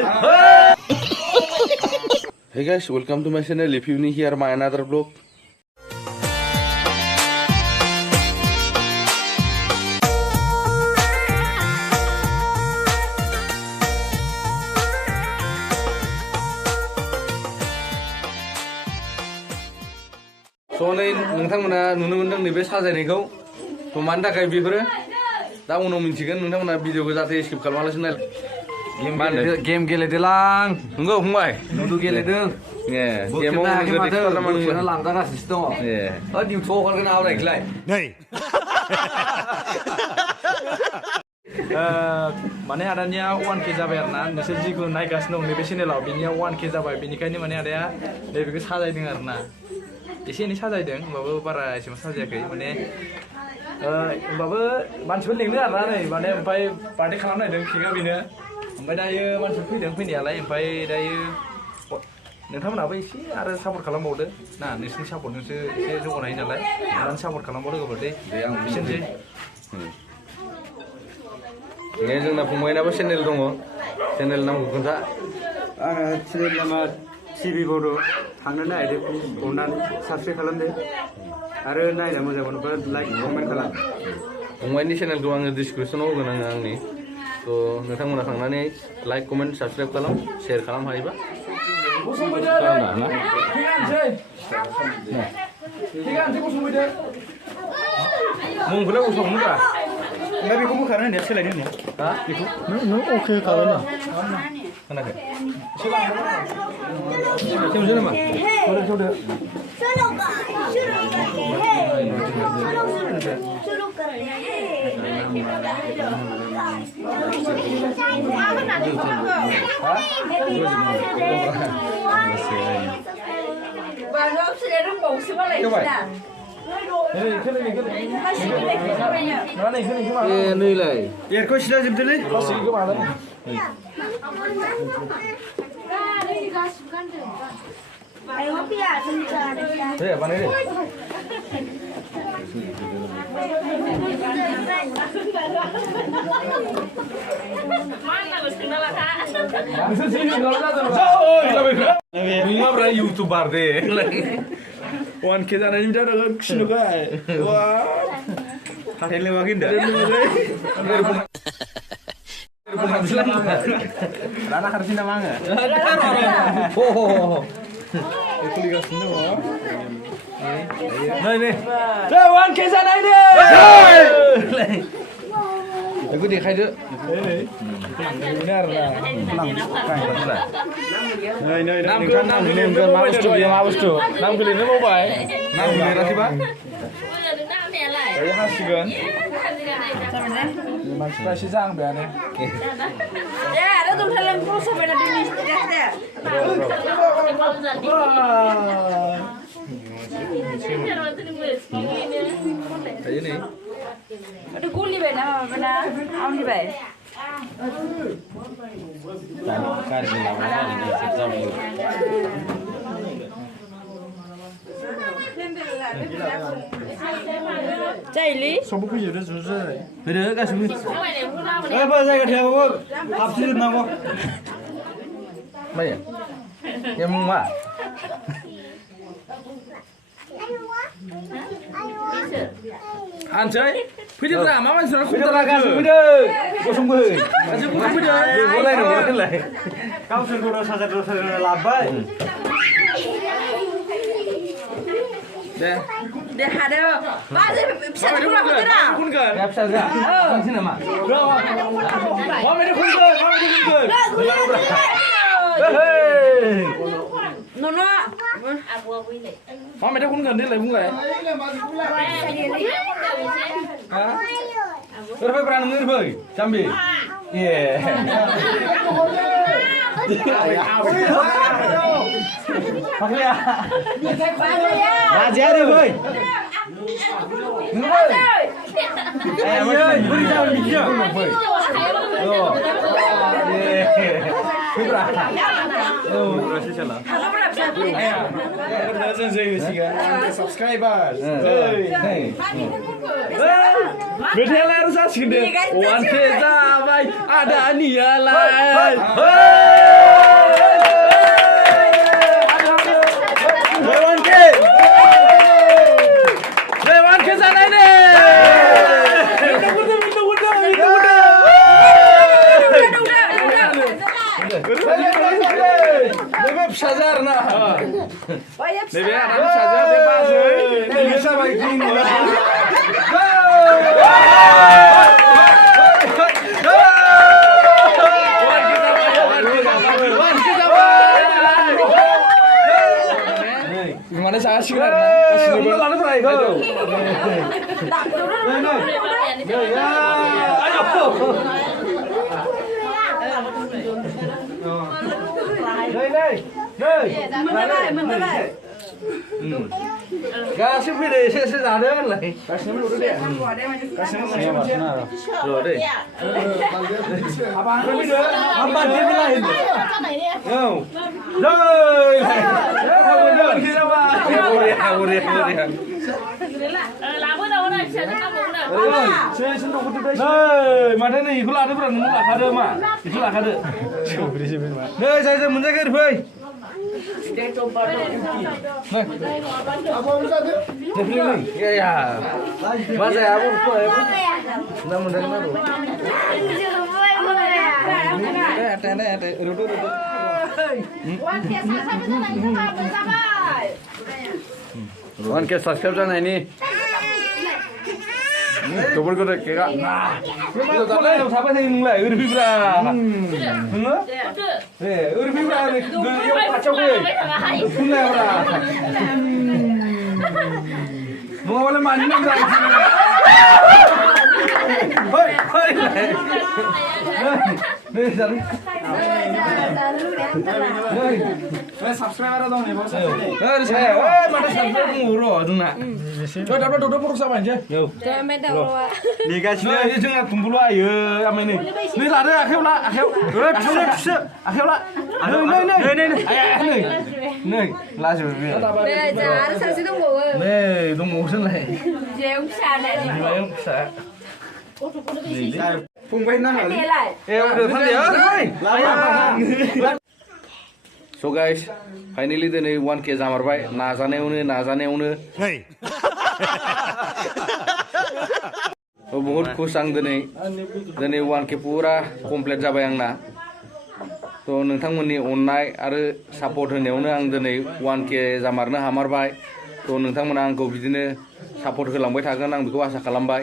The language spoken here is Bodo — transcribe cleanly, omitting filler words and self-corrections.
Hey guys, welcome to my channel. If you're new here, my another vlog. So नै नोंथांमोना नुनो मोनदों नैबे साजायनायखौ थ' मानि थाखाय बेफोरो दा उनाव मिन्थिगोन नोंथांमोना भिडिअखौ जाहाथे स्किप खालामालासिनो नाय गेम गेलेदोलां नंगौ फंबाय लुदु गेलेदों गेमाव बोसोरना लांजागासिनो दङ दिउटिआव हगारगोन आवरायखौलाय नै माने आदानिया 1K जाबाय आरोना नोंसोर जिखौ नायगासिनो दं नैबे चेनेलाव बिनिया 1K जाबाय बेनिखायनो माने आदाया नैबेखौ साजायदों आरोना एसे एनै साजायदों होमबाबो बारा एसेबां साजायाखै माने होमबाबो मानसिफोर लेंदों आरोना नै माने ओमफ्राय बार्थडे खालामनो नागिरदों केकआ बेनो ओमफ्राय दायो मानसिफोर फैदों फैनायालाय ओमफ्राय दायो नोंथांमोनाबो एसे आरो सापर्ट खालामबावदो ना नोंसिनि सापर्टजोंसो एसे जौगानो हायो नालाय आरो सापर्ट खालामबावदो गोबोरदे आं बिसोरनोसै जोंना फंबायनाबो चेनेल दङ चेनेल नामखौ खोन्था आंना चेनेल नामा टिभि बड' थांनो नागिरदों अननानै साबसक्राइब खालामदो आरो नायना मोजां मोनोबा लाइक कमेन्ट खालाम फंबायनि चेनेलखौ आङो डिसक्रिपसनाव होगोन आङो आंनि थ' नोंथांमोना थांनानै लाइक कमेन्ट साबसक्राइब खालाम शेयार खालाम हायोबा मुंखौलाय गसंनोब्रा दा बेखौ बोखारनो होननाया सोलायनो होननाया बेखौ नों अके होखाबाय ना खोनाखै खेवसो नामा खेवदो नैलाय एरखौ सिदा जोबदोलै बानाय इउटुबार दे 1K जानायनि बिदा नोगोर खुसिनुखाय वा हाथाय लोमाखै होनदों राना खारसै नामा आङो खुलिगासिनो दङ नै 1K जानाय दे बेखौ देखायदो बेनो आरोना मा बुस्थु नाम गेलेनो मावबाय नाम लिराखैबा दायो हासिगोन मानसिफ्रा एसे जाहांबायानो दायो नै गलिबाय ना माबाना आवलिबाय जायोलै सबबो फैजोबदो ज' ज' फैदो गासिबो जायगा थायाबाबो हाबफैजोबनांगौ माया ये मुं मा हानसै फैदोब्रा मा मानसिफ्रा फैदोब्रा गासिबो फैदो गसंबो गासिबो फैदो गलायनो गावसोरखौ साजायना लाबोबाय दे हादो बाजै फिसाखौ लाबोदोरा खनगोन दा फिसा जा बांसिन नामा मा मेथाइ खनगोन न'न' मा मेथाइ खनगोन देलाय बुंलाय ओरैफैब्रा नों ओरैफै जाम्बि ए फाग्लाया बाजैया ओरैफै बोरै जागोन बिदिया फैब्रा जों जै होसिगोन साबसक्राइबार मेथाइयालाय आरो जासिगोन दे 1K जाबाय आदानियालाय नैबे फिसाजो आरोना नैबे आदा फिसाजो बे बाजै नैबे जाबाय ग्रिन माने जासिगोन आरोना गासिबो लानो फरायखौ गासिबो फैदो एसे एसे जादो होनलाय गासिबो लुदो दे गासिबो र' दे आबां फैदो आबां फैदो औ माथो नै बेखौ लादोब्रा नों लाखादो मा बेखौ लाखादो नै जाय जाय मोनजायाखै ओरै फै मा जाया ना मोनजागोन One subscribe जानायनि डबल गदे केका itu थाबाय थायो नोंलाय ओरै फैब्रा नोङो ए ओरै फैब्रा ओरै गोजौआव खाथियाव फै फुनलायब्रा नङाबालाय मानि नांगौ फै नै जानो नै साबस्क्राइबार दं नै बस ओरै साया ओइ माथो साबस्क्राइब दङ र' जोंना ओइ दाबा दद' फरक जाबायनोसै औ नेगासिनो जोंना खुम्बुल आयो आमाय नै लादो आखायाव ला आखायाव ओइ थुसो आखायाव ला नै लाजोबो बे आरो सासे दंबावो नै दंबावोसोलाय जेव फिसा बिमायं फिसा फंबाय नाङा स' गाइस फाइनालि दिनै 1K जामारबाय नाजानायावनो बहुत खुश आं दिनै 1K पुरा कमप्लिट जाबाय आंना थ' नोंथांमोननि अननाय आरो सापर्ट होनायावनो आं दिनै 1K जामारनो हामारबाय थ' नोंथांमोना आंखौ बिदिनो सापर्ट होलांबाय थागोन आं बेखौ आसा खालामबाय